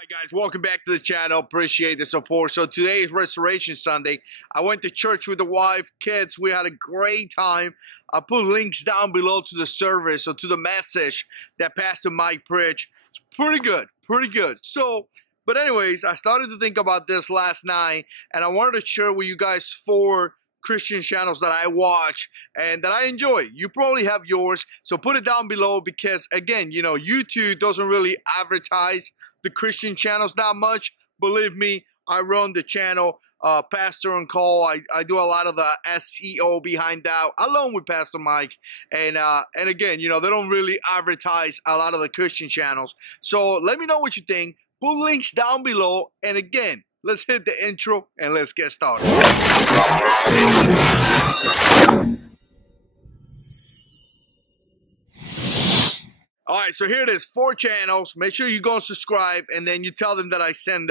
Alright guys, welcome back to the channel. Appreciate the support. So today is Restoration Sunday. I went to church with the wife, kids. We had a great time. I put links down below to the service or to the message that Pastor Mike preached. It's pretty good, pretty good. So, but anyways, I started to think about this last night and I wanted to share with you guys 4 Christian channels that I watch and that I enjoy. You probably have yours, so put it down below because again, you know, YouTube doesn't really advertise the Christian channels that much. Believe me, I run the channel, Pastor on Call. I do a lot of the SEO behind that, along with Pastor Mike. And again, you know, they don't really advertise a lot of the Christian channels. So let me know what you think. Put links down below. And again, let's hit the intro and let's get started. Alright, so here it is, 4 channels. Make sure you go and subscribe and then you tell them that I send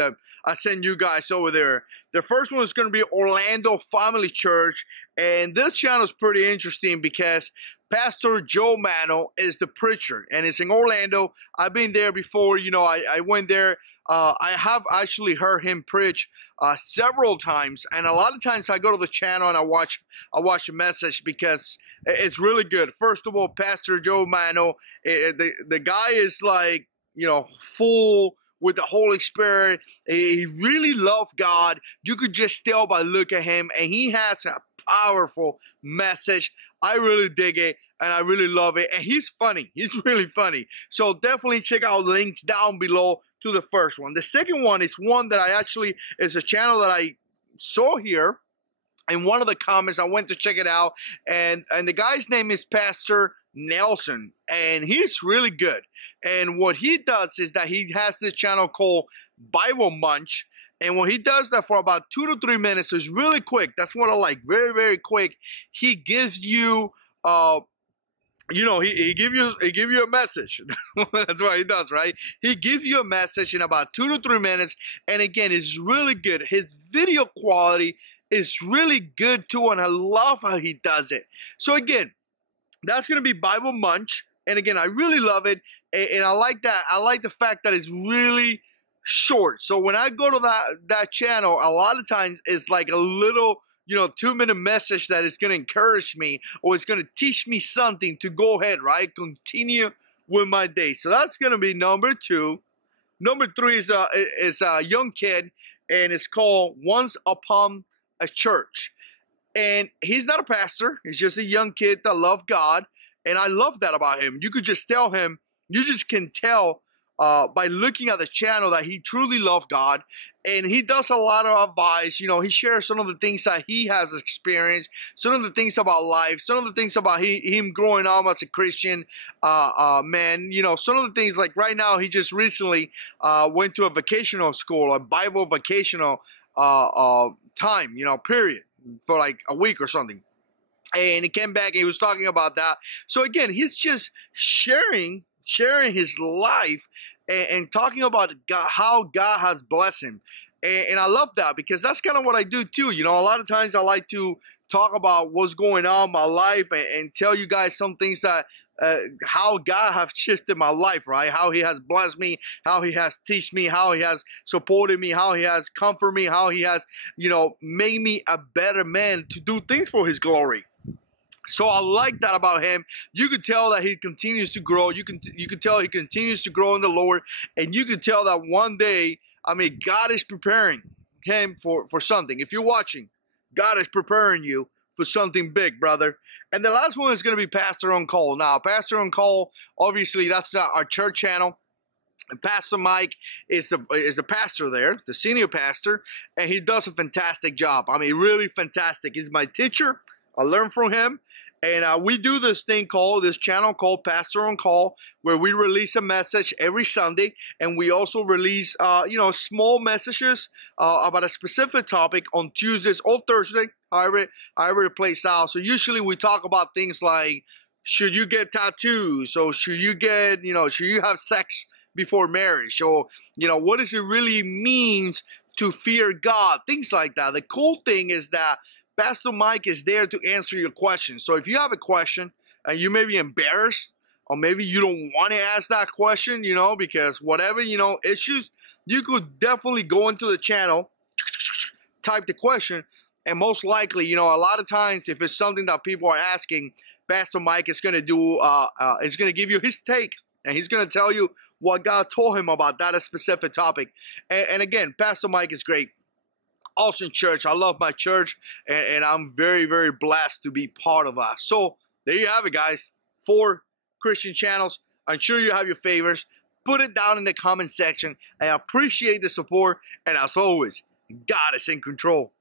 you guys over there. The first one is going to be Orlando Family Church. And this channel is pretty interesting because Pastor Joe Mano is the preacher. And it's in Orlando. I've been there before. You know, I went there. I have actually heard him preach several times, and a lot of times I go to the channel and I watch a message because it's really good. First of all, Pastor Joe Mano, the guy is like, you know, full with the Holy Spirit. He really loves God. You could just tell by looking at him, and he has a powerful message. I really dig it. And I really love it. And he's funny. He's really funny. So definitely check out links down below to the first one. The second one is one that is a channel that I saw here. In one of the comments, I went to check it out. And the guy's name is Pastor Nelson. And he's really good. And what he does is that he has this channel called Bible Munch. And when he does that for about 2 to 3 minutes, so it's really quick. That's what I like. Very, very quick. He gives you... you know, he give you a message. That's what he does, right? He gives you a message in about 2 to 3 minutes, and again, it's really good. His video quality is really good too, and I love how he does it. So again, that's gonna be Bible Munch, and again, I really love it, and I like that. I like the fact that it's really short. So when I go to that channel, a lot of times it's like a little, you know, 2-minute message that is going to encourage me or it's going to teach me something to go ahead, right? Continue with my day. So that's going to be number 2. Number 3 is a young kid, and it's called OnceUponAChurch. And he's not a pastor. He's just a young kid that loves God. And I love that about him. You could just tell him, you just can tell by looking at the channel that he truly loves God, and he does a lot of advice. You know, he shares some of the things that he has experienced, some of the things about life, some of the things about him growing up as a Christian man. You know, some of the things like right now, he just recently went to a vocational school, a Bible vocational time, you know, period, for like a week or something. And he came back and he was talking about that. So again, he's just sharing his life and talking about God, how God has blessed him. And I love that because that's kind of what I do too. You know, a lot of times I like to talk about what's going on in my life and tell you guys some things that how God has shifted my life, right? How he has blessed me, how he has taught me, how he has supported me, how he has comforted me, how he has, you know, made me a better man to do things for his glory. So I like that about him. You could tell that he continues to grow. You could tell he continues to grow in the Lord. And you could tell that one day, I mean, God is preparing him for something. If you're watching, God is preparing you for something big, brother. And the last one is going to be Pastor on Call. Now, Pastor on Call, obviously, that's our church channel. And Pastor Mike is the pastor there, the senior pastor. And he does a fantastic job. I mean, really fantastic. He's my teacher. I learned from him. And we do this channel called Pastor on Call, where we release a message every Sunday. And we also release, you know, small messages about a specific topic on Tuesdays or Thursday, however it plays out. So usually we talk about things like, should you get tattoos? Or should you have sex before marriage? Or, you know, what does it really mean to fear God? Things like that. The cool thing is that Pastor Mike is there to answer your questions. So if you have a question and you may be embarrassed or maybe you don't want to ask that question, you know, because whatever, you know, issues, you could definitely go into the channel, type the question, and most likely, you know, a lot of times if it's something that people are asking, Pastor Mike is going to do, is going to give you his take, and he's going to tell you what God told him about that specific topic. And again, Pastor Mike is great. Awesome church. I love my church, and I'm very, very blessed to be part of us. So there you have it, guys. 4 Christian channels. I'm sure you have your favorites. Put it down in the comment section. I appreciate the support, and as always, God is in control.